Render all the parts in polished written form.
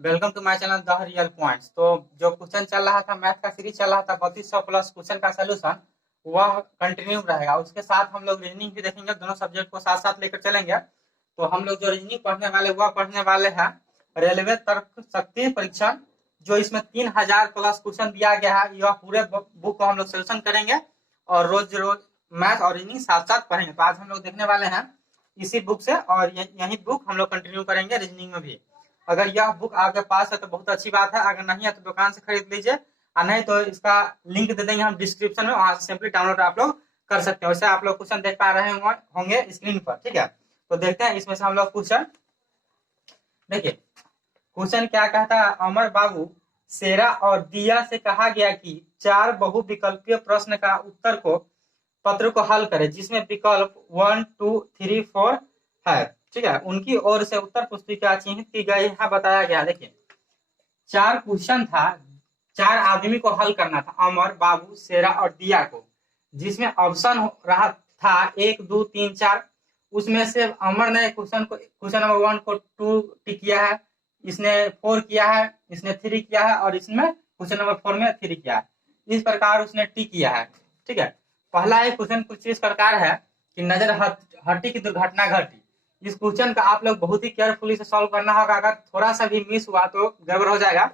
Welcome to my channel the real points. तो जो question चल रहा था, मैथ का सीरीज चल रहा था 3200 प्लस क्वेश्चन का सोल्यूशन, वह कंटिन्यू रहेगा। उसके साथ हम लोग रीजनिंग भी देखेंगे, दोनों सब्जेक्ट को साथ साथ लेकर चलेंगे। तो हम लोग जो रीजनिंग पढ़ने वाले वह पढ़ने वाले हैं रेलवे तर्क शक्ति परीक्षण, जो इसमें 3000 प्लस क्वेश्चन दिया गया है। यह पूरे बुक को हम लोग सोल्यूशन करेंगे और रोज रोज मैथ और रीजनिंग साथ साथ पढ़ेंगे। तो आज हम लोग देखने वाले हैं इसी बुक से, और यही बुक हम लोग कंटिन्यू करेंगे रीजनिंग में भी। अगर यह बुक आपके पास है तो बहुत अच्छी बात है, अगर नहीं है तो दुकान से खरीद लीजिए, और नहीं तो इसका लिंक दे देंगे हम डिस्क्रिप्शन में, वहां से सिंपली डाउनलोड आप लोग कर सकते हैं। वैसे आप लोग क्वेश्चन देख पा रहे होंगे स्क्रीन पर, ठीक है। तो देखते हैं इसमें से हम लोग क्वेश्चन। देखिए क्वेश्चन क्या कहता है। अमर बाबू, शेरा और दिया से कहा गया कि 4 बहुविकल्पीय प्रश्न का उत्तर को पत्र को हल करें, जिसमें विकल्प 1, 2, 3, 4 है, ठीक है। उनकी ओर से उत्तर पुस्तिका चिन्हित की गई है, बताया गया। देखिए 4 क्वेश्चन था, 4 आदमी को हल करना था, अमर, बाबू, शेरा और दिया को, जिसमें ऑप्शन रहा था 1, 2, 3, 4। उसमें से अमर ने क्वेश्चन नंबर 1 को 2 टिक किया है, इसने 4 किया है, इसने 3 किया है, और इसमें क्वेश्चन नंबर 4 में 3 किया है। इस प्रकार उसने टिक किया है, ठीक है। पहला एक क्वेश्चन कुछ इस प्रकार है कि नजर हटी की दुर्घटना घटी। इस क्वेश्चन का आप लोग बहुत ही केयरफुली से सॉल्व करना होगा, अगर थोड़ा सा भी मिस हुआ तो गड़बड़ हो जाएगा।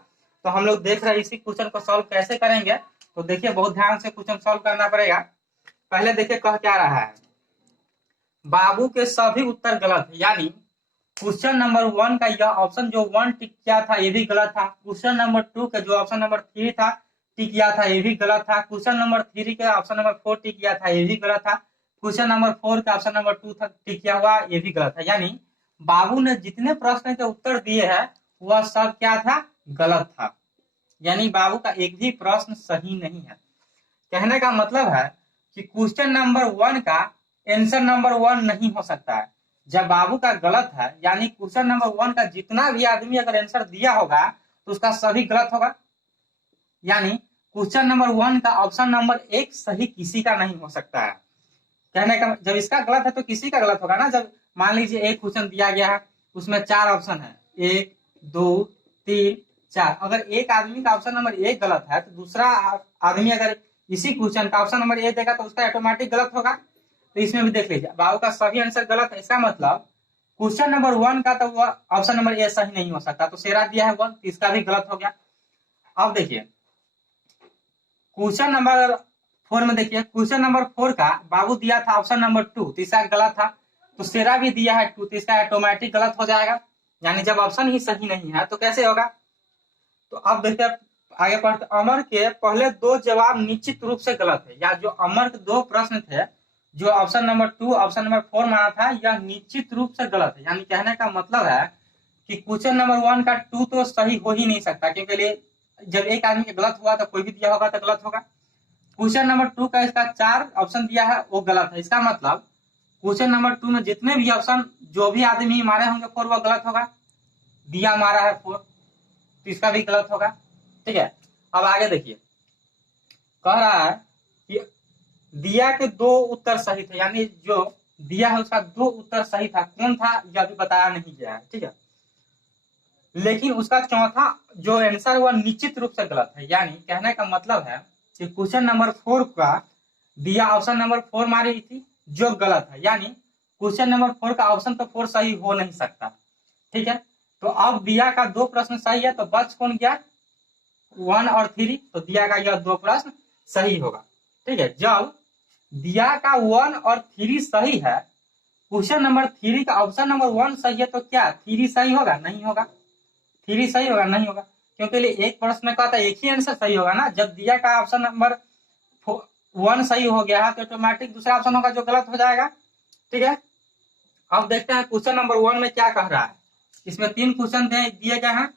तो हम लोग देख रहे हैं इसी क्वेश्चन को सॉल्व कैसे करेंगे। तो देखिए बहुत ध्यान से क्वेश्चन सॉल्व करना पड़ेगा। पहले देखिए कह क्या रहा है, बाबू के सभी उत्तर गलत है, यानी क्वेश्चन नंबर 1 का यह ऑप्शन जो 1 टिक किया था ये भी गलत था। क्वेश्चन नंबर 2 का जो ऑप्शन नंबर 3 था टिक किया था ये भी गलत था। क्वेश्चन नंबर 3 के ऑप्शन नंबर 4 टिक किया था ये भी गलत था। क्वेश्चन नंबर 4 का ऑप्शन नंबर 2 था टिक किया हुआ ये भी गलत है। यानी बाबू ने जितने प्रश्न के उत्तर दिए हैं वह सब क्या था, गलत था। यानी बाबू का एक भी प्रश्न सही नहीं है। कहने का मतलब है कि क्वेश्चन नंबर 1 का आंसर नंबर 1 नहीं हो सकता है। जब बाबू का गलत है, यानी क्वेश्चन नंबर 1 का जितना भी आदमी अगर आंसर दिया होगा तो उसका सभी गलत होगा। यानी क्वेश्चन नंबर 1 का ऑप्शन नंबर 1 सही किसी का नहीं हो सकता है। कहने का जब इसका गलत है तो किसी का गलत होगा ना। जब मान लीजिए एक क्वेश्चन दिया गया है, उसमें 4 ऑप्शन है, 1, 2, 3, 4। अगर एक आदमी का ऑप्शन नंबर 1 गलत है तो दूसरा आदमी अगर इसी क्वेश्चन का ऑप्शन नंबर 1 देगा तो उसका ऑटोमेटिक गलत होगा। तो इसमें भी देख लीजिए बाबू का सभी आंसर गलत है। इसका मतलब क्वेश्चन नंबर 1 का तो वह ऑप्शन नंबर ए सही नहीं हो सकता, तो शेरा दिया है 1, तो इसका भी गलत हो गया। अब देखिए क्वेश्चन नंबर 4 में, देखिए क्वेश्चन नंबर 4 का बाबू दिया था ऑप्शन नंबर 2, तो इसका गलत था। तो शेरा भी दिया है 2, तो इसका ऑटोमेटिक गलत हो जाएगा। यानी जब ऑप्शन ही सही नहीं है तो कैसे होगा। तो अब देखिए आगे पढ़ते, अमर के पहले 2 जवाब निश्चित रूप से गलत है। या जो अमर के 2 प्रश्न थे, जो ऑप्शन नंबर 2 ऑप्शन नंबर 4 माना था, यह निश्चित रूप से गलत है। यानी कहने का मतलब है कि क्वेश्चन नंबर 1 का 2 तो सही हो ही नहीं सकता, क्योंकि जब एक आदमी का गलत हुआ तो कोई भी दिया होगा तो गलत होगा। क्वेश्चन नंबर 2 का इसका 4 ऑप्शन दिया है वो गलत है। इसका मतलब क्वेश्चन नंबर 2 में जितने भी ऑप्शन जो भी आदमी मारे होंगे 4 वो गलत होगा। दिया मारा है 4 तो इसका भी गलत होगा, ठीक है। अब आगे देखिए कह रहा है कि दिया के 2 उत्तर सही थे, यानी जो दिया है उसका 2 उत्तर सही था। कौन था यह भी बताया नहीं गया है, ठीक है। लेकिन उसका चौथा जो आंसर वह निश्चित रूप से गलत है। यानी कहने का मतलब है कि क्वेश्चन नंबर 4 का दिया ऑप्शन नंबर 4 मारी थी जो गलत है। यानी क्वेश्चन नंबर 4 का ऑप्शन तो 4 सही हो नहीं सकता, ठीक है। तो अब दिया का 2 प्रश्न सही है, तो बच कौन गया, 1 और 3। तो दिया का यह 2 प्रश्न सही होगा, ठीक है। जब दिया का 1 और 3 सही है, क्वेश्चन नंबर 3 का ऑप्शन नंबर 1 सही है, तो क्या 3 सही होगा, नहीं होगा। 3 सही होगा, नहीं होगा, क्योंकि एक प्रश्न का तो एक ही आंसर सही होगा ना। जब दिया का ऑप्शन नंबर 1 सही हो गया है तो ऑटोमेटिक दूसरा ऑप्शन होगा जो गलत हो जाएगा, ठीक है। अब देखते हैं क्वेश्चन नंबर 1 में क्या कह रहा है। इसमें 3 क्वेश्चन दिए गए हैं।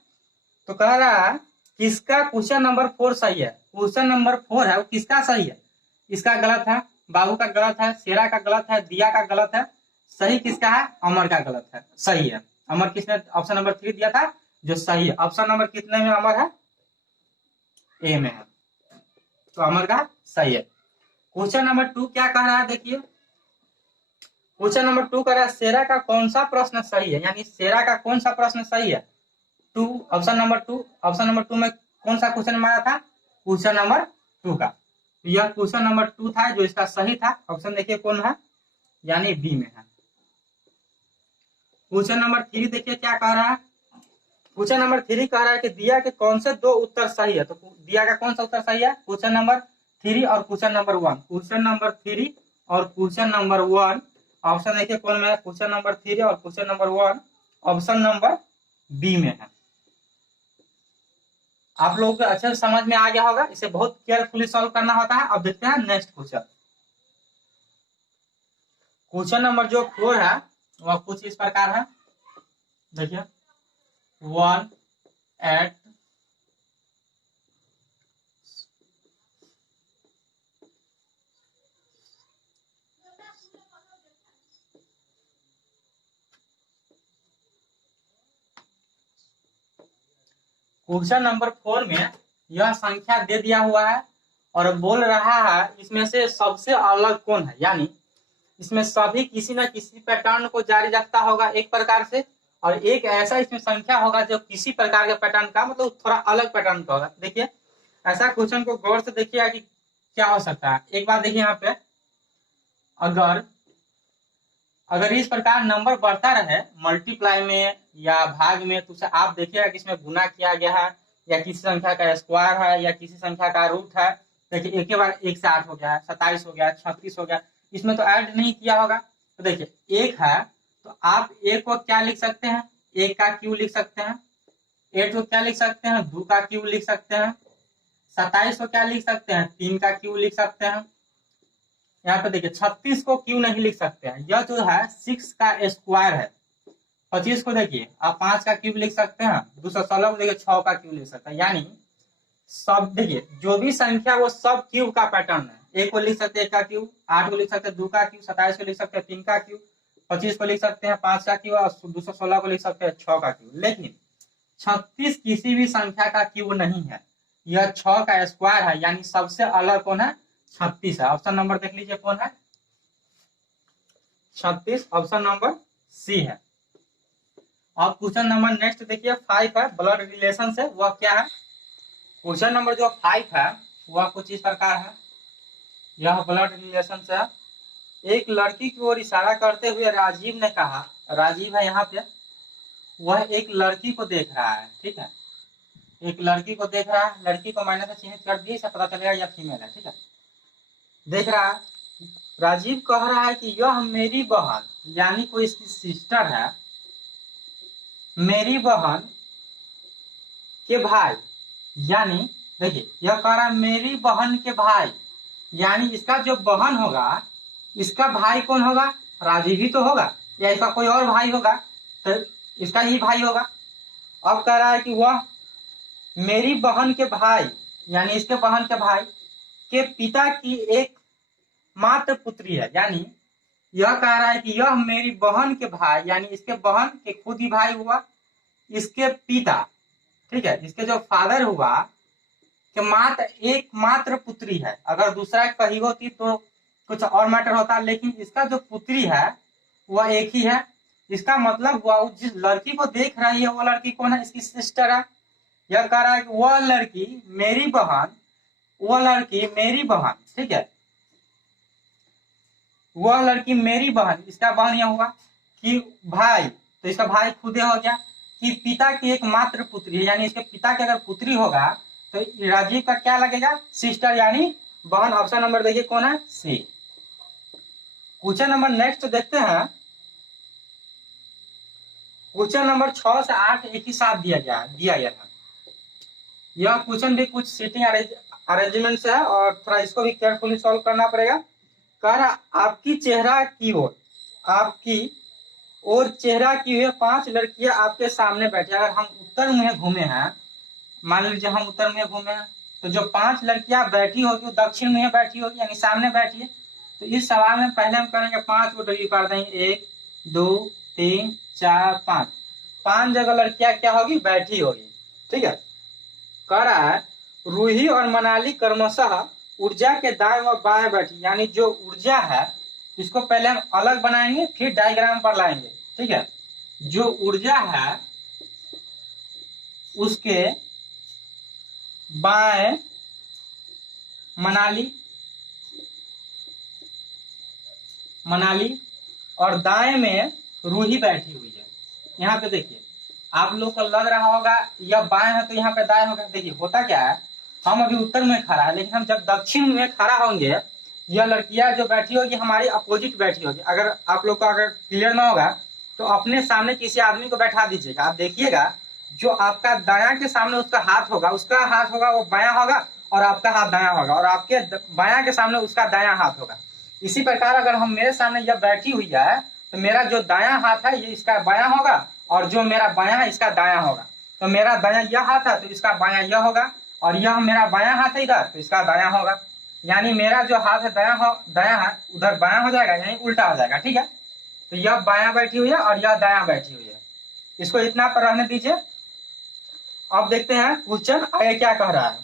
तो कह रहा है किसका क्वेश्चन नंबर 4 सही है। क्वेश्चन नंबर 4 है वो किसका सही है, इसका गलत है, बाबू का गलत है, शेरा का गलत है, दिया का गलत है। सही किसका है, अमर का गलत है, सही है। अमर किसने ऑप्शन नंबर 3 दिया था जो सही है। ऑप्शन नंबर कितने में अमर है, ए में है, तो अमर का सही है। क्वेश्चन नंबर 2 क्या कह रहा है, देखिए क्वेश्चन नंबर 2 कह रहा है शेरा का कौन सा प्रश्न सही है, यानी शेरा का कौन सा प्रश्न सही है। Two, option number two, option number two में कौन सा क्वेश्चन हमारा था? क्वेश्चन नंबर टू का। तो यह क्वेश्चन नंबर टू था जो इसका सही था। ऑप्शन देखिए कौन है, यानी बी में है। क्वेश्चन नंबर थ्री देखिए क्या कह रहा है। क्वेश्चन नंबर थ्री कह रहा है कि दिया के कौन से दो उत्तर सही है। तो दिया का कौन सा उत्तर सही है? क्वेश्चन नंबर थ्री और question number one. Question number three और क्वेश्चन नंबर वन, ऑप्शन देखिए कौन में है? क्वेश्चन नंबर थ्री और question number one option number B में है। आप लोगों को अच्छे से समझ में आ गया होगा। इसे बहुत केयरफुली सॉल्व करना होता है। अब देखते हैं नेक्स्ट क्वेश्चन। क्वेश्चन नंबर जो 4 है वह कुछ इस प्रकार है। देखिए 1 8 क्वेश्चन नंबर 4 में यह संख्या दे दिया हुआ है और बोल रहा है इसमें से सबसे अलग कौन है। यानी इसमें सभी किसी न किसी पैटर्न को जारी रखता होगा एक प्रकार से, और एक ऐसा इसमें संख्या होगा जो किसी प्रकार के पैटर्न का मतलब थोड़ा अलग पैटर्न का होगा। देखिए ऐसा क्वेश्चन को गौर से देखिएगा कि क्या हो सकता है। एक बात देखिए यहाँ पे, अगर इस प्रकार नंबर बढ़ता रहे मल्टीप्लाई में या भाग में, तो आप देखिएगा कि इसमें गुना किया गया है या किसी संख्या का स्क्वायर है या किसी संख्या का रूट है। देखिए एक बार 1 से 8 हो गया, 27 हो गया, 36 हो गया, इसमें तो ऐड नहीं किया होगा। तो देखिए एक है तो आप एक को क्या लिख सकते हैं? एक का क्यू लिख सकते हैं। 8 को क्या लिख सकते हैं? 2 का क्यू लिख सकते हैं। 27 को क्या लिख सकते हैं? 3 का क्यू लिख सकते हैं। यहाँ पे देखिए 36 को क्यू नहीं लिख सकते हैं, यह जो है 6 का स्क्वायर है। 25 को देखिए आप 5 का क्यूब लिख सकते हैं। 216 को देखिए 6 का क्यूब लिख सकते हैं। यानी सब देखिए जो भी संख्या वो सब क्यूब का पैटर्न है। 1 को लिख सकते हैं 1 का क्यूब, 8 को लिख सकते हैं 2 का क्यूब, 27 को लिख सकते हैं 3 का क्यूब, 25 को लिख सकते हैं 5 का क्यूब और 216 को लिख सकते हैं 6 का क्यूब। लेकिन 36 किसी भी संख्या का क्यूब नहीं है, यह 6 का स्क्वायर है। यानी सबसे अलग कौन है? 36 है। ऑप्शन नंबर देख लीजिए कौन है? 36 ऑप्शन नंबर सी है। अब क्वेश्चन नंबर नेक्स्ट देखिए 5 है, ब्लड रिलेशन से। वह क्या है? क्वेश्चन नंबर जो 5 है वह कुछ इस प्रकार है। यह ब्लड रिलेशन से है। एक लड़की की ओर इशारा करते हुए राजीव ने कहा, राजीव है यहाँ पे, वह एक लड़की को देख रहा है। ठीक है, एक लड़की को देख रहा है। लड़की को मैंने से चिन्हित कर दिया, इससे पता चलेगा यह फीमेल है। ठीक है, देख रहा है। राजीव कह रहा है कि यह मेरी बहन, यानी कोई इसकी सिस्टर है, मेरी बहन के भाई। यानी देखिए यह कह रहा है मेरी बहन के भाई, यानी इसका जो बहन होगा इसका भाई कौन होगा? राजीव ही तो होगा, या इसका कोई और भाई होगा तो इसका ही भाई होगा। अब कह रहा है कि वह मेरी बहन के भाई, यानी इसके बहन के भाई के पिता की एक मात्र पुत्री है। यानी यह कह रहा है कि यह मेरी बहन के भाई, यानी इसके बहन के खुद ही भाई हुआ, इसके पिता, ठीक है, इसके जो फादर हुआ कि मात्र एक मात्र पुत्री है। अगर दूसरा कहीं होती तो कुछ और मैटर होता, लेकिन इसका जो पुत्री है वह एक ही है। इसका मतलब वह जिस लड़की को देख रही है वो लड़की कौन है? इसकी सिस्टर है। यह कह रहा है कि वह लड़की मेरी बहन, वह लड़की मेरी बहन, ठीक है, वह लड़की मेरी बहन, इसका बहन यह हुआ कि भाई, तो इसका भाई खुदे हो गया, कि पिता की एक मात्र पुत्री है। यानी इसके पिता की अगर पुत्री होगा तो राजीव का क्या लगेगा? सिस्टर, यानी बहन। ऑप्शन नंबर देखिए कौन है? सी। क्वेश्चन नंबर नेक्स्ट देखते हैं। क्वेश्चन नंबर 6 से 8 एक ही साथ दिया गया था। यह क्वेश्चन भी कुछ सीटिंग अरेंजमेंट से है और थोड़ा इसको भी केयरफुली सॉल्व करना पड़ेगा। कह रहा आपकी चेहरा की ओर, आपकी और चेहरा की हुए 5 लड़कियां आपके सामने बैठी। अगर हम उत्तर मुहे घूमे हैं, मान लीजिए हम उत्तर मुहे घूमे हैं, तो जो 5 लड़कियां बैठी होगी वो दक्षिण मुहे बैठी होगी, यानी सामने बैठी है। तो इस सवाल में पहले हम करेंगे 5 को डिलीट कर देंगे, 1 2 3 4 5, 5 जगह लड़कियां क्या होगी? बैठी होगी। ठीक है, कह रहा है रूही और मनाली क्रमशः ऊर्जा के दाएं व बाएं बैठी। यानी जो ऊर्जा है इसको पहले हम अलग बनाएंगे फिर डायग्राम पर लाएंगे। ठीक है, जो ऊर्जा है उसके बाएं मनाली और दाएं में रूही बैठी हुई है। यहाँ पे देखिए, आप लोग को लग रहा होगा यह बाएं है तो यहाँ पे दाएं होगा। देखिए होता क्या है, हम अभी उत्तर में खड़ा है, लेकिन हम जब दक्षिण में खड़ा होंगे, यह लड़कियां जो बैठी होगी हमारी अपोजिट बैठी होगी। अगर आप लोग को अगर क्लियर ना होगा तो अपने सामने किसी आदमी को बैठा दीजिएगा, आप देखिएगा जो आपका दाया के सामने उसका हाथ होगा वो बायां होगा और आपका हाथ दायां होगा, और आपके बायां के सामने उसका दायां हाथ होगा। इसी प्रकार अगर हम मेरे सामने यह बैठी हुई है तो मेरा जो दायां हाथ है ये इसका बायां होगा, और जो मेरा बायां है इसका दायां होगा। तो मेरा दायां यह हाथ है तो इसका बायां यह होगा, और यह मेरा बायां हाथ है इधर तो इसका दायां होगा। यानी मेरा जो हाथ है दायां हाथ उधर बायां हो जाएगा, यानी उल्टा हो जाएगा। ठीक है, तो यह बायां बैठी हुई है और यह दायां बैठी हुई है। इसको इतना पर रहने दीजिए। अब देखते हैं क्वेश्चन आगे क्या कह रहा है।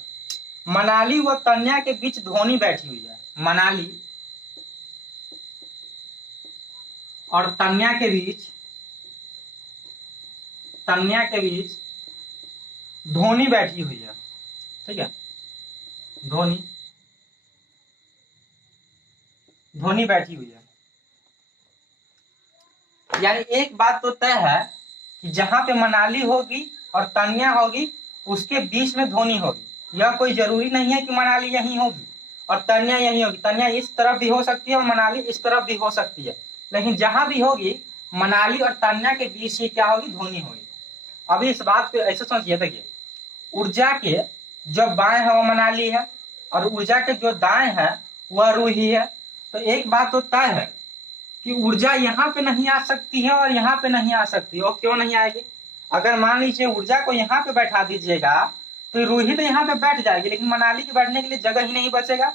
मनाली व तन्या के बीच धोनी बैठी हुई है। मनाली और तन्या के बीच धोनी बैठी हुई है। ठीक है, धोनी बैठी हुई है। यानी एक बात तो तय है कि जहां पे मनाली होगी और तन्या होगी उसके बीच में धोनी होगी। यह कोई जरूरी नहीं है कि मनाली यहीं होगी और तन्या यहीं होगी। तन्या इस तरफ भी हो सकती है और मनाली इस तरफ भी हो सकती है, लेकिन जहां भी होगी मनाली और तन्या के बीच ही क्या होगी, धोनी होगी। अभी इस बात को ऐसे समझिए, देखिए ऊर्जा के जो बाएं है वो मनाली है और ऊर्जा के जो दाएं है वह रूही है। तो एक बात तो तय है कि ऊर्जा यहाँ पे नहीं आ सकती है और यहाँ पे नहीं आ सकती। और क्यों नहीं आएगी? अगर मान लीजिए ऊर्जा को यहाँ पे बैठा दीजिएगा तो रूही तो यहाँ पे बैठ जाएगी, लेकिन मनाली के बैठने के लिए जगह ही नहीं बचेगा,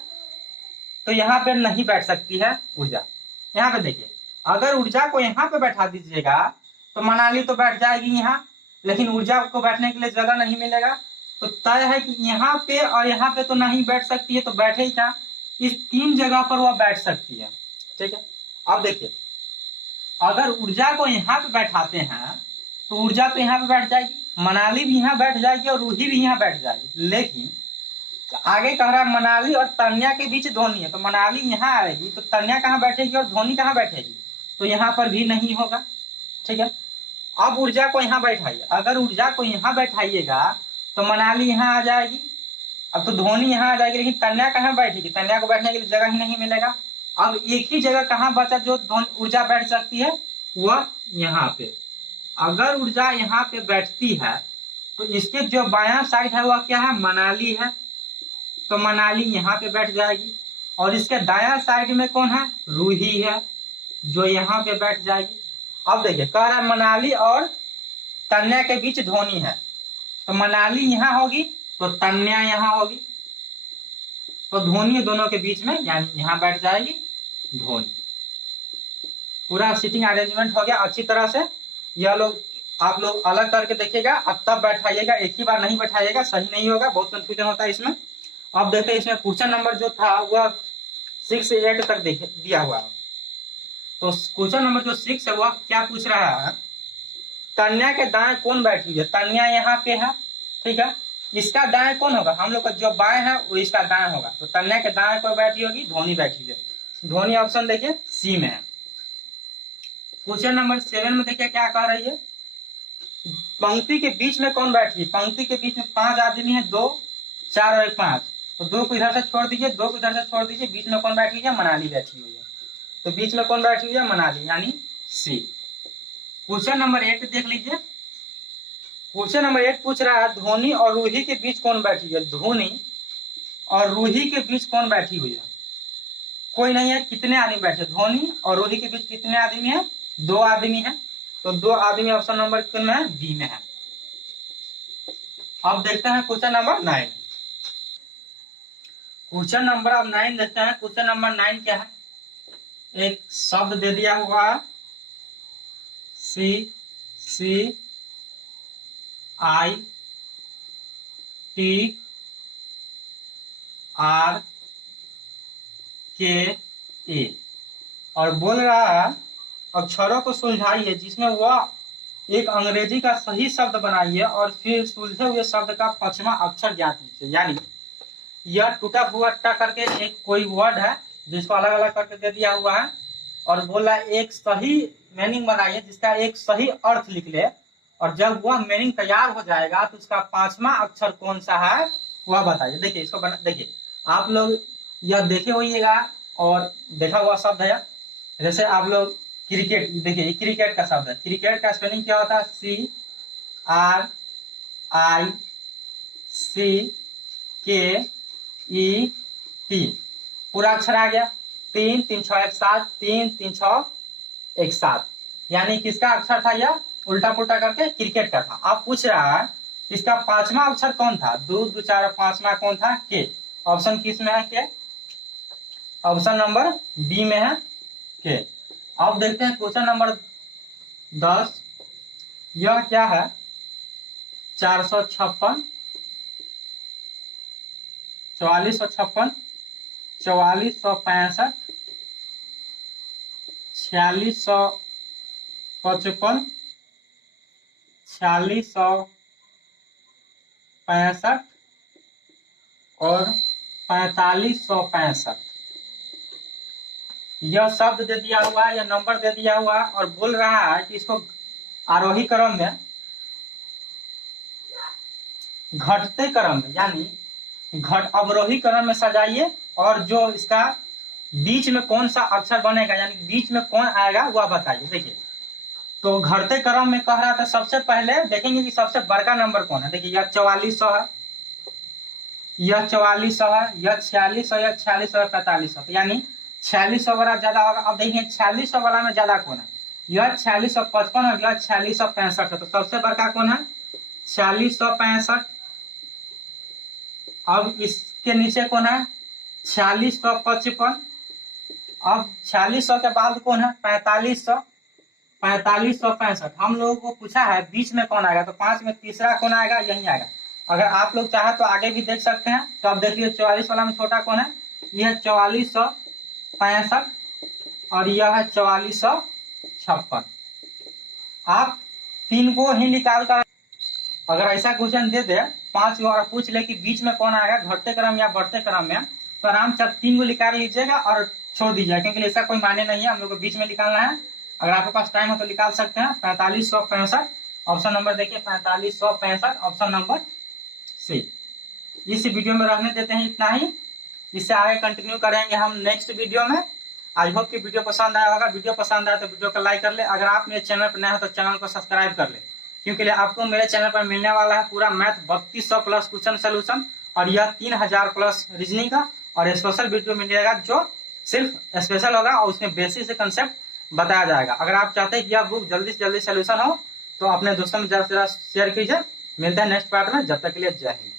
तो यहाँ पे नहीं बैठ सकती है ऊर्जा। यहाँ पे देखिए, अगर ऊर्जा को यहाँ पे बैठा दीजिएगा तो मनाली तो बैठ जाएगी यहाँ, लेकिन ऊर्जा को बैठने के लिए जगह नहीं मिलेगा। तो तय है कि यहाँ पे और यहाँ पे तो नहीं बैठ सकती है, तो बैठे ही क्या, इस तीन जगह पर वह बैठ सकती है। ठीक है, अब देखिए अगर ऊर्जा को यहाँ पे बैठाते हैं तो ऊर्जा तो यहाँ पे बैठ जाएगी, मनाली भी यहाँ बैठ जाएगी और रूही भी यहाँ बैठ जाएगी। लेकिन आगे कह रहा है मनाली और तन्या के बीच धोनी है, तो मनाली यहाँ आएगी तो तन्या कहाँ बैठेगी और धोनी कहाँ बैठेगी, तो यहाँ पर भी नहीं होगा। ठीक है, अब ऊर्जा को यहाँ बैठाइए। अगर ऊर्जा को यहाँ बैठाइएगा तो मनाली यहाँ आ जाएगी, अब तो धोनी यहाँ आ जाएगी, लेकिन तन्या कहाँ बैठेगी, तन्या को बैठने के लिए जगह ही नहीं मिलेगा। अब एक ही जगह कहाँ बचा जो ऊर्जा बैठ सकती है, वह यहाँ पे। अगर ऊर्जा यहाँ पे बैठती है तो इसके जो बायां साइड है वह क्या है, मनाली है, तो मनाली यहाँ पे बैठ जाएगी। और इसके दायां साइड में कौन है, रूही है, जो यहाँ पे बैठ जाएगी। अब देखिए कह रहा है मनाली और तन्या के बीच धोनी है, तो मनाली यहाँ होगी तो तन्या यहाँ होगी, तो धोनी दोनों के बीच में, यानी यहाँ बैठ जाएगी धोनी। पूरा सीटिंग अरेंजमेंट हो गया अच्छी तरह से। यह लोग आप लोग अलग करके देखिएगा, अब तब बैठाइएगा, एक ही बार नहीं बैठाइएगा, सही नहीं होगा, बहुत कंफ्यूजन होता है इसमें। अब देखते हैं इसमें क्वेश्चन नंबर जो था वह 6 से 8 तक दिया हुआ है। तो क्वेश्चन नंबर जो 6 है वह क्या पूछ रहा है, तन्या के दाएं कौन बैठी हुई है। तन्या यहाँ पे है, ठीक है, इसका दाएं कौन होगा, हम लोग का जो बाएं है वो इसका दाएं होगा, तो तन्या के दाएं पर बैठी होगी, धोनी बैठी है। धोनी ऑप्शन देखिए सी में है। क्वेश्चन नंबर 7 में देखिए क्या कह रही है, पंक्ति के बीच में कौन बैठी है। पंक्ति के बीच में 5 आदमी है, 2 4 और 5, तो 2 को इधर से छोड़ दीजिए, 2 को इधर से छोड़ दीजिए, बीच में कौन बैठी है, मनाली बैठी हुई है, तो बीच में कौन बैठी हुई है, मनाली, यानी सी। क्वेश्चन नंबर 8 देख लीजिए। क्वेश्चन नंबर 8 पूछ रहा है धोनी और रूही के बीच कौन बैठी है। धोनी और रूही के बीच कौन बैठी हुई है, कोई नहीं है, कितने आदमी बैठे, धोनी और रूही के बीच कितने आदमी है, 2 आदमी है, तो 2 आदमी ऑप्शन नंबर कितने में है, बी में है। अब देखते हैं क्वेश्चन नंबर 9। क्वेश्चन नंबर अब 9 देखते हैं। क्वेश्चन नंबर 9 क्या है, एक शब्द दे दिया हुआ है CCIT RKA और बोल रहा है अक्षरों को सुलझाइए जिसमें वह एक अंग्रेजी का सही शब्द बनाइए और फिर सुलझे हुए शब्द का 5वां अक्षर ज्ञात कीजिए। यानी यह टूटा फूटा करके एक कोई वर्ड है जिसको अलग अलग करके दे दिया हुआ है और बोला एक सही मीनिंग बनाइए जिसका एक सही अर्थ लिख ले, और जब वह मीनिंग तैयार हो जाएगा तो उसका 5वां अक्षर कौन सा है वह बताइए। देखिए इसको देखिए आप लोग यह देखे होइएगा और देखा हुआ शब्द है। जैसे आप लोग क्रिकेट, देखिए क्रिकेट का शब्द है। क्रिकेट का स्पेलिंग क्या होता है? CRICKET। पूरा अक्षर आ गया। 3 3 6 1 7, 3 3 6 1 7। यानी किसका अक्षर था? यह उल्टा पुल्टा करके क्रिकेट का था। आप पूछ रहा है इसका 5वां अक्षर कौन था? 2 2 4 5वां कौन था? के। ऑप्शन किस में है? के। ऑप्शन नंबर बी में है के। अब देखते हैं क्वेश्चन नंबर 10। यह क्या है? 456, 4456, 4465, 4655, 4665 और 4565। यह शब्द दे दिया हुआ है, यह नंबर दे दिया हुआ है और बोल रहा है कि इसको आरोही क्रम में, घटते क्रम में, यानी अवरोही क्रम में सजाइए और जो इसका बीच में कौन सा अक्षर बनेगा यानी बीच में कौन आएगा वह बताइए। देखिए तो घटते क्रम में कह रहा था, सबसे पहले देखेंगे कि सबसे बड़का नंबर कौन है। देखिए यह 4400 है, यह 4400 है, यह 4600, यह 4600, 4500, यानी 4600 वाला ज्यादा होगा। अब देखिए 4600 वाला में ज्यादा कौन है? यह 4655 और यह 4665 है। तो सबसे बड़का कौन है? 4665। अब इसके नीचे कौन है? 4655। अब 4600 के बाद कौन है? 4500, 4565। हम लोगों को पूछा है बीच में कौन आएगा, तो 5 में तीसरा कौन आएगा? यही आएगा। अगर आप लोग चाहे तो आगे भी देख सकते हैं। तो अब देखिए 44 वाला में छोटा कौन है? यह 4465 और यह है 4456। आप 3 को ही निकाल कर अगर ऐसा क्वेश्चन दे दे 5 और पूछ ले कि बीच में कौन आएगा, घटते क्रम या बढ़ते क्रम में, तो आराम से 3 को निकाल लीजिएगा और छोड़ दीजिएगा, क्योंकि ऐसा कोई माने नहीं है। हम लोग को बीच में निकालना है। अगर आपके पास टाइम हो तो निकाल सकते हैं। 4565 ऑप्शन नंबर देखिए, 4565 ऑप्शन नंबर सी। इस वीडियो में रहने देते हैं इतना ही। इससे आगे कंटिन्यू करेंगे हम नेक्स्ट वीडियो में। आई होप कि वीडियो पसंद आया होगा। वीडियो पसंद आया तो वीडियो को लाइक कर ले। अगर आप मेरे चैनल पर नए हो तो चैनल को सब्सक्राइब कर ले, क्योंकि आपको मेरे चैनल पर मिलने वाला है पूरा मैथ 3200 प्लस क्वेश्चन सोल्यूशन और यह 3000 प्लस रीजनिंग का और स्पेशल वीडियो मिलेगा जो सिर्फ स्पेशल होगा और उसमें बेसिक से कंसेप्ट बताया जाएगा। अगर आप चाहते हैं कि यह बुक जल्दी से जल्दी सोल्यूशन हो तो अपने दोस्तों में ज्यादा से ज्यादा शेयर कीजिए। मिलते हैं नेक्स्ट पार्ट में। जब तक के लिए जय हिंद।